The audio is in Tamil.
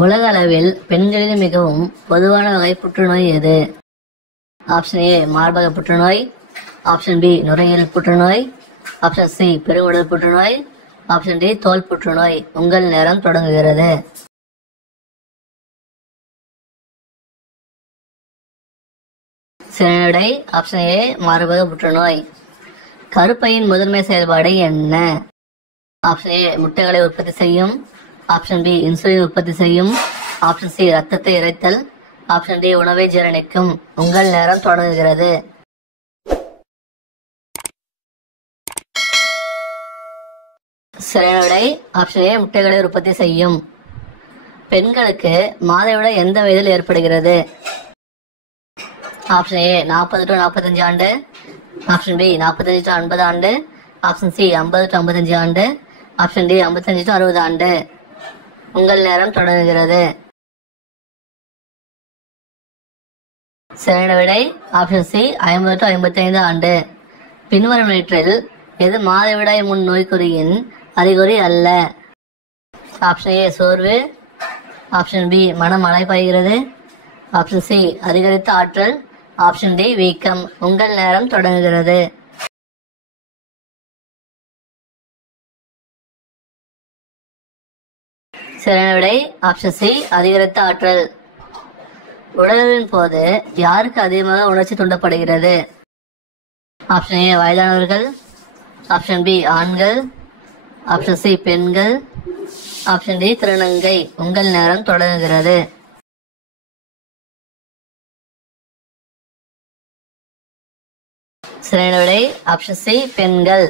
உலக அளவில் பெண்களில் மிகவும் பொதுவான வகை புற்றுநோய் எது? ஆப்ஷன் ஏ மார்பக புற்றுநோய், ஆப்ஷன் பி நுரையீரல் புற்றுநோய், ஆப்ஷன் சி பெருங்குடல் புற்றுநோய், ஆப்ஷன் டி தோல் புற்றுநோய். உங்கள் நேரம் தொடங்குகிறது. சரியான விடை ஆப்ஷன் ஏ மார்பக புற்றுநோய். கருப்பையின் முதன்மை செயல்பாடு என்ன? ஆப்ஷன் ஏ முட்டைகளை உற்பத்தி செய்யும், ஆப்ஷன் பி இன்சுலின் உற்பத்தி செய்யும், ஆப்ஷன் சி ரத்தத்தை இறைத்தல், ஆப்ஷன் டி உணவை ஜீரணிக்கும். உங்கள் நேரம் தொடங்குகிறது. சரியான விடை ஆப்ஷன் ஏ முட்டைகளை உற்பத்தி செய்யும். பெண்களுக்கு மாதவிடாய் எந்த வயதில் ஏற்படுகிறது? ஆப்ஷன் ஏ 40 to 45 ஆண்டு, ஆப்ஷன் பி 45 to 50 ஆண்டு, ஆப்ஷன் சி 50 to 55 ஆண்டு, ஆப்ஷன் டி 55 to 60 ஆண்டு. உங்கள் நேரம் தொடங்குகிறது. சரியான விடை ஆப்ஷன் சி 50 to 55 ஆண்டு. பின்வருவனவற்றில் எது மாதவிடாய் முன் நோய்க்குறியின் அறிகுறி அல்ல? ஆப்ஷன் ஏ சோர்வு, ஆப்ஷன் பி மனம் அலைபாய்கிறது, ஆப்ஷன் சி அதிகரித்த ஆற்றல், ஆப்ஷன் டி வீக்கம். உங்கள் நேரம் தொடங்குகிறது. சரியான விடை ஆப்ஷன் சி அதிகரித்த ஆற்றல். உடலின் போது யாருக்கு அதிகமாக உணர்ச்சி தூண்டப்படுகிறது? ஆப்ஷன் ஏ வயதானவர்கள், ஆப்ஷன் பி ஆண்கள், ஆப்ஷன் சி பெண்கள், ஆப்ஷன் டி திருநங்கை. உங்கள் நேரம் தொடங்குகிறது. சரியான விடை ஆப்ஷன் சி பெண்கள்.